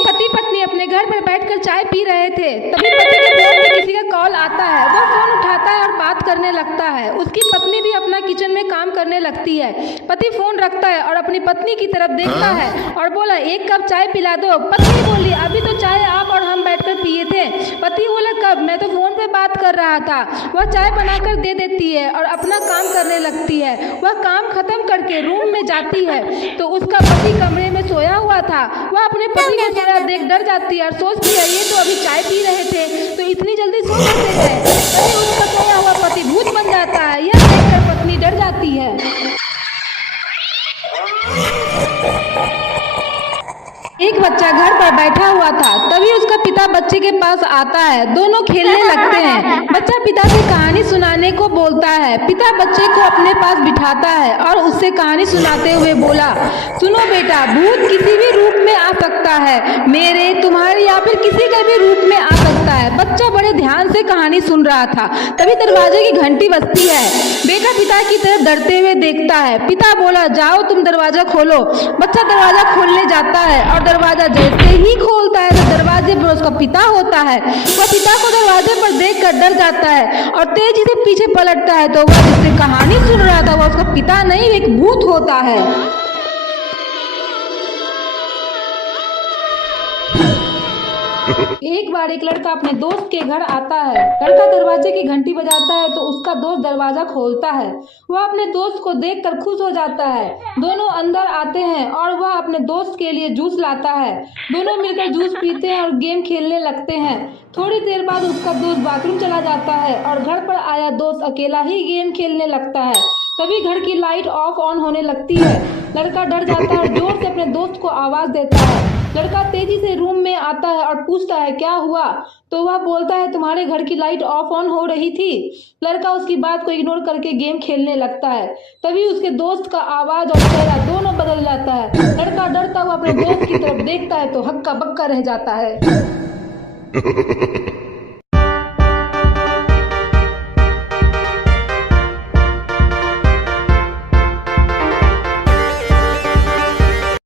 एक पति पत्नी अपने घर पर बैठकर चाय पी रहे थे, तभी पति के फोन में किसी का कॉल आता है। वह फोन उठाता है और बात करने लगता है। उसकी पत्नी भी अपना किचन में काम करने लगती है। पति फोन रखता है और अपनी पत्नी की तरफ देखता है और बोला, एक कप चाय पिला दो। पत्नी बोली, अभी तो चाय आप और हम बैठकर पिए थे। पति बोला, कब? मैं तो फोन पे बात कर रहा था। वह चाय बनाकर दे देती है और अपना काम करने लगती है। वह काम खत्म करके रूम में जाती है तो उसका पति कमरे में सोया हुआ था। वह अपने पति को सोया देख डर जाती है और सोचती है, ये तो अभी चाय पी रहे थे, तो इतनी जल्दी सो कैसे गए? तभी उसका सोया हुआ पति भूत बन जाता है। यह देखकर पत्नी डर जाती है। एक बच्चा घर पर बैठा हुआ था, तभी उसका पिता बच्चे के पास आता है। दोनों खेलने लगते हैं। बच्चा पिता से कहानी सुनाने को बोलता है। पिता बच्चे को अपने पास बिठाता है और उससे कहानी सुनाते हुए बोला, सुनो बेटा, भूत किसी भी रूप में आ सकता है, मेरे, तुम्हारे या फिर किसी के भी रूप में आ सकता है। बच्चा बड़े ध्यान से कहानी सुन रहा था। तभी दरवाजे की घंटी बजती है। बेटा पिता की तरफ डरते हुए देखता है। पिता बोला, जाओ तुम दरवाजा खोलो। बच्चा दरवाजा खोलने जाता है और दरवाजा जैसे ही खोलता है तो दरवाजे पर उसका पिता होता है। वह पिता को दरवाजे पर देखकर डर जाता है और तेजी से पीछे पलटता है तो वह जिससे कहानी सुन रहा था वह उसका पिता नहीं, एक भूत होता है। एक बार एक लड़का अपने दोस्त के घर आता है। लड़का दरवाजे की घंटी बजाता है तो उसका दोस्त दरवाजा खोलता है। वह अपने दोस्त को देखकर खुश हो जाता है। दोनों अंदर आते हैं और वह अपने दोस्त के लिए जूस लाता है। दोनों मिलकर जूस पीते हैं और गेम खेलने लगते हैं। थोड़ी देर बाद उसका दोस्त बाथरूम चला जाता है और घर पर आया दोस्त अकेला ही गेम खेलने लगता है। तभी घर की लाइट ऑफ ऑन होने लगती है। लड़का डर जाता है और जोर से अपने दोस्त को आवाज देता है। लड़का तेजी से रूम में आता है और पूछता है, क्या हुआ? तो वह बोलता है, तुम्हारे घर की लाइट ऑफ ऑन हो रही थी। लड़का उसकी बात को इग्नोर करके गेम खेलने लगता है। तभी उसके दोस्त का आवाज और चेहरा दोनों बदल जाता है। लड़का डरता हुआ अपने दोस्त की तरफ देखता है तो हक्का बक्का रह जाता है।